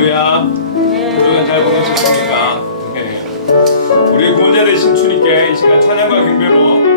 할렐루야. 그동안 잘 보내셨습니까? 네. 우리 구원자 되신 주님께 이 시간 찬양과 경배로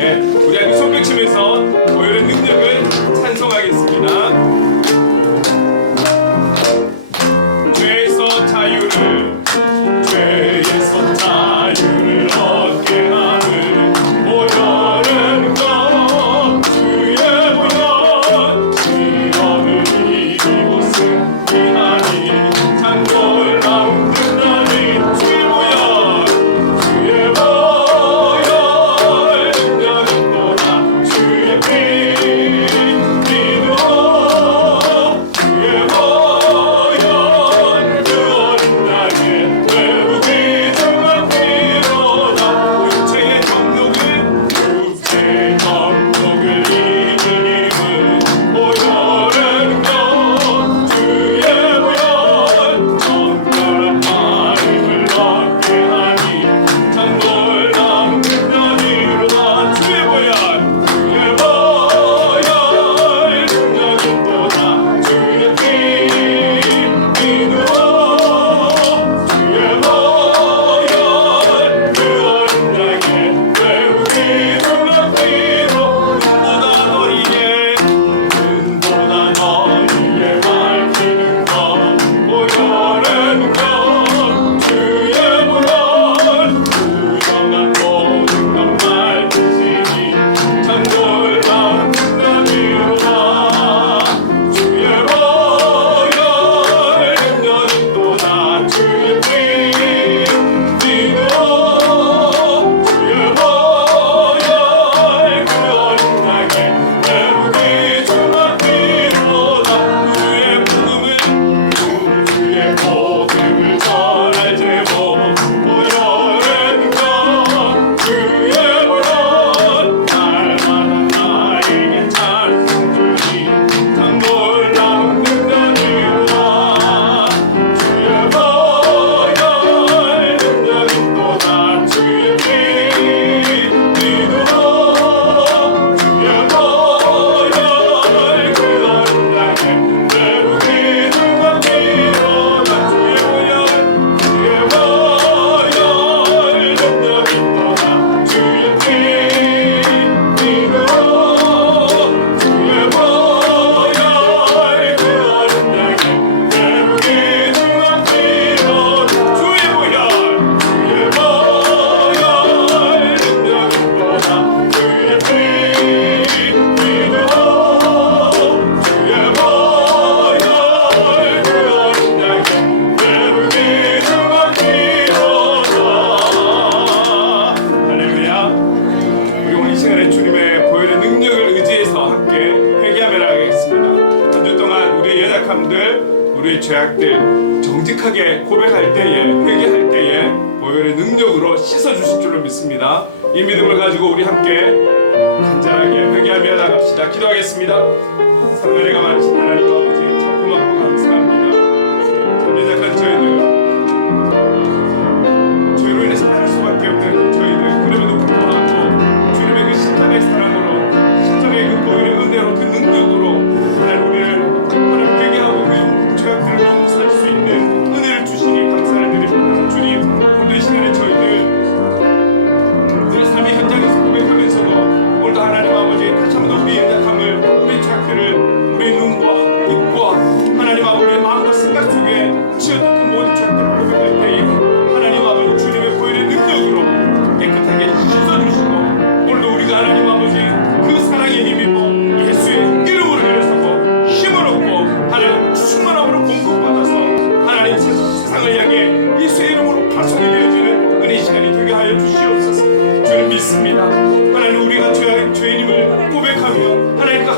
우리 아기 손뼉치면서 고요의 능력을 찬송하겠습니다.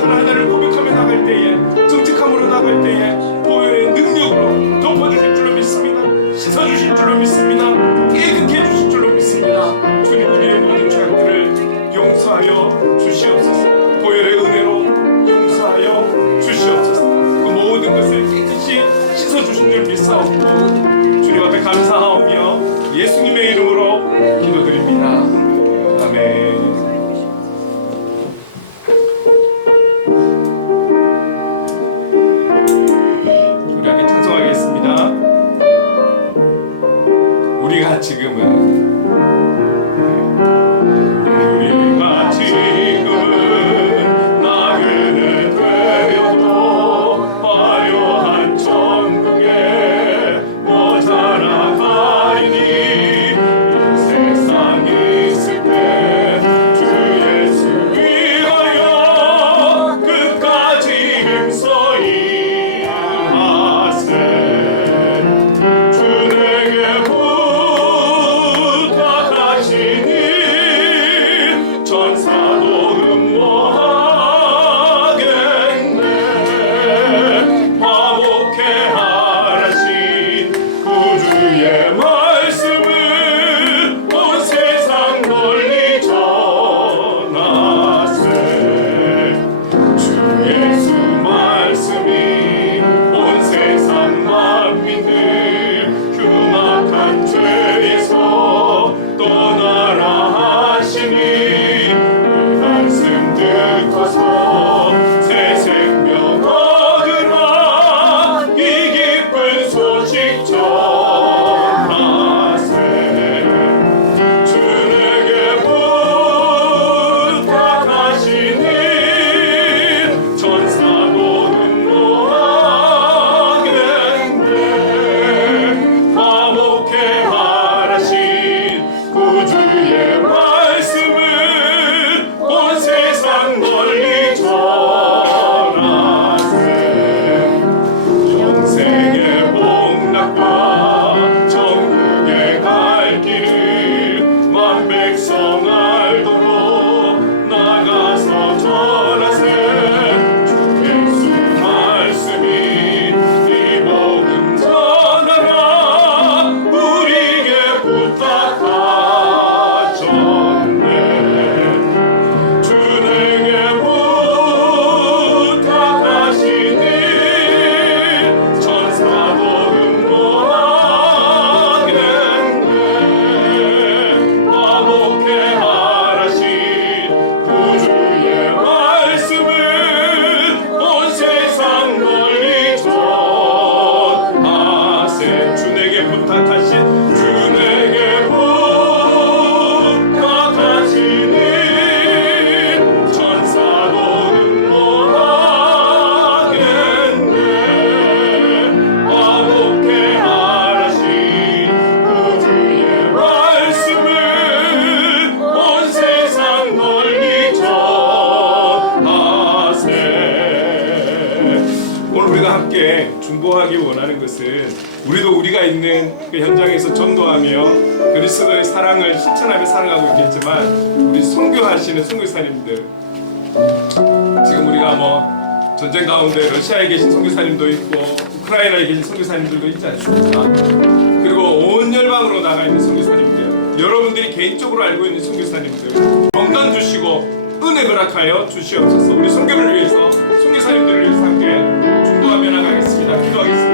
약한 하나를 고백하며 나갈 때에 정직함으로 나갈 때에 보혈의 능력으로 덮어주실 줄로 믿습니다. 씻어주실 줄로 믿습니다. 깨끗해 주실 줄로 믿습니다. 주님 우리의 모든 죄악들을 용서하여 주시옵소서. 보혈의 은혜로 용서하여 주시옵소서. 그 모든 것을 깨끗이 씻어주신 줄 믿사옵고 주님 앞에 감사하오며 예수님의 이름으로 기도드립니다. 아멘. 있는 그 현장에서 전도하며 그리스도의 사랑을 실천하며 살아가고 있겠지만 우리 선교하시는 선교사님들. 지금 우리가 뭐 전쟁 가운데 러시아에 계신 선교사님도 있고 우크라이나에 계신 선교사님들도 있지 않습니까? 그리고 온 열방으로 나가 있는 선교사님들. 여러분들이 개인적으로 알고 있는 선교사님들. 건강 주시고 은혜 그락하여 주시옵소서. 우리 선교를 위해서 선교사님들을 위해서 함께 중도하며 나가겠습니다. 기도하겠습니다.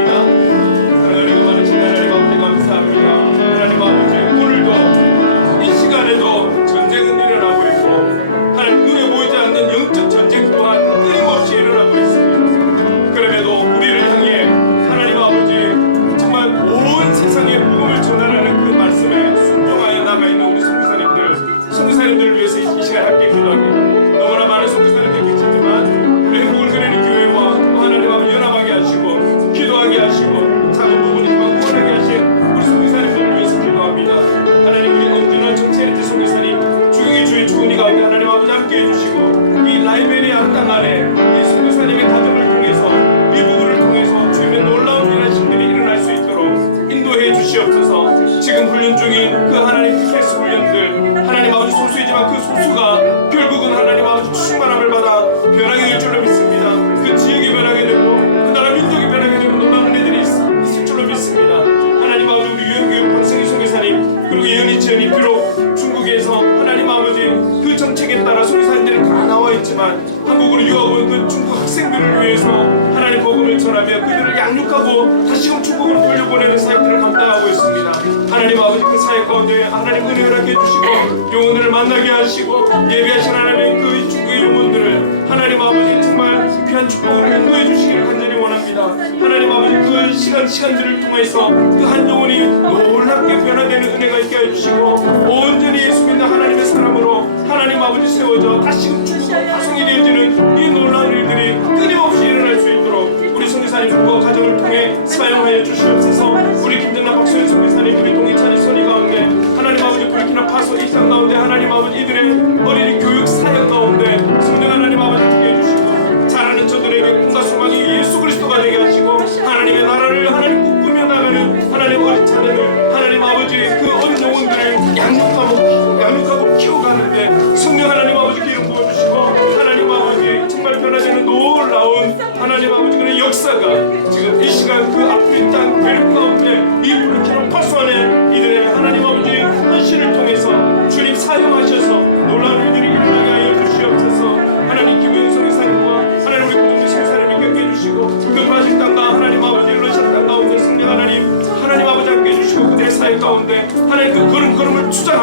만나게 하시고 예배하신 하나님 그 중국의 영혼들을 하나님 아버지 정말 귀한 축복으로 인도해 주시기를 간절히 원합니다. 하나님 아버지 그 시간 시간들을 통해서 그 한 영혼이 놀랍게 변화되는 은혜가 있게 해주시고 온전히 예수 믿는 하나님의 사람으로 하나님 아버지 세워져 다시금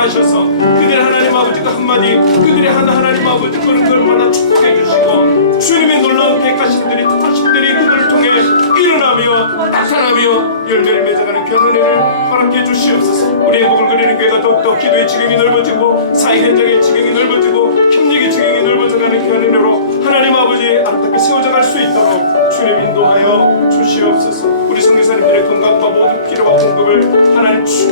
인도하셔서 그들 하나님 아버지가 그 한마디 그들의 하나 하나님 아버지 그런 걸 얼마나 축복해 주시고 주님의 놀라운 백가신들이 택하신들이 그들을 통해 일어나며 나타나며 열매를 맺어가는 결혼회를 허락해 주시옵소서. 우리의 목을 그리는 교회가 더욱더 기도의 지경이 넓어지고 사회 현장의 지경이 넓어지고 협력의 지경이 넓어져가는 결혼회로 하나님 아버지 아름답게 세워져갈 수 있도록 주님 인도하여 주시옵소서. 우리 성교사님들의 건강과 모든 필요와 공급을 하나님 주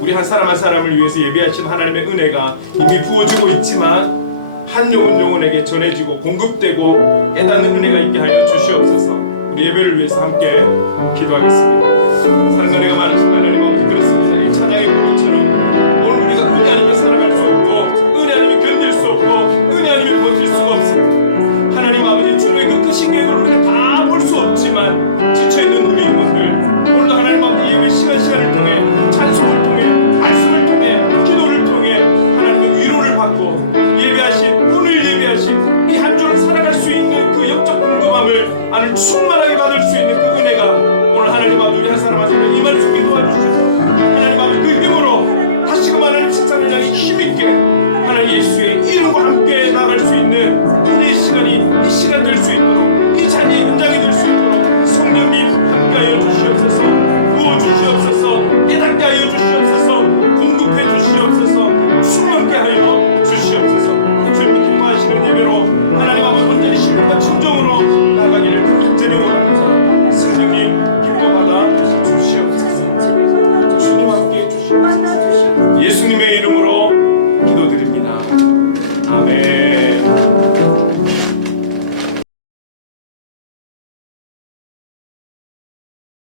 우리 한 사람 한 사람을 위해서 예배하신 하나님의 은혜가 이미 부어지고 있지만 한 영혼 영혼에게 전해지고 공급되고 깨닫는 은혜가 있게 하여 주시옵소서. 우리 예배를 위해서 함께 기도하겠습니다. 사랑과 은혜가 많으신 하나님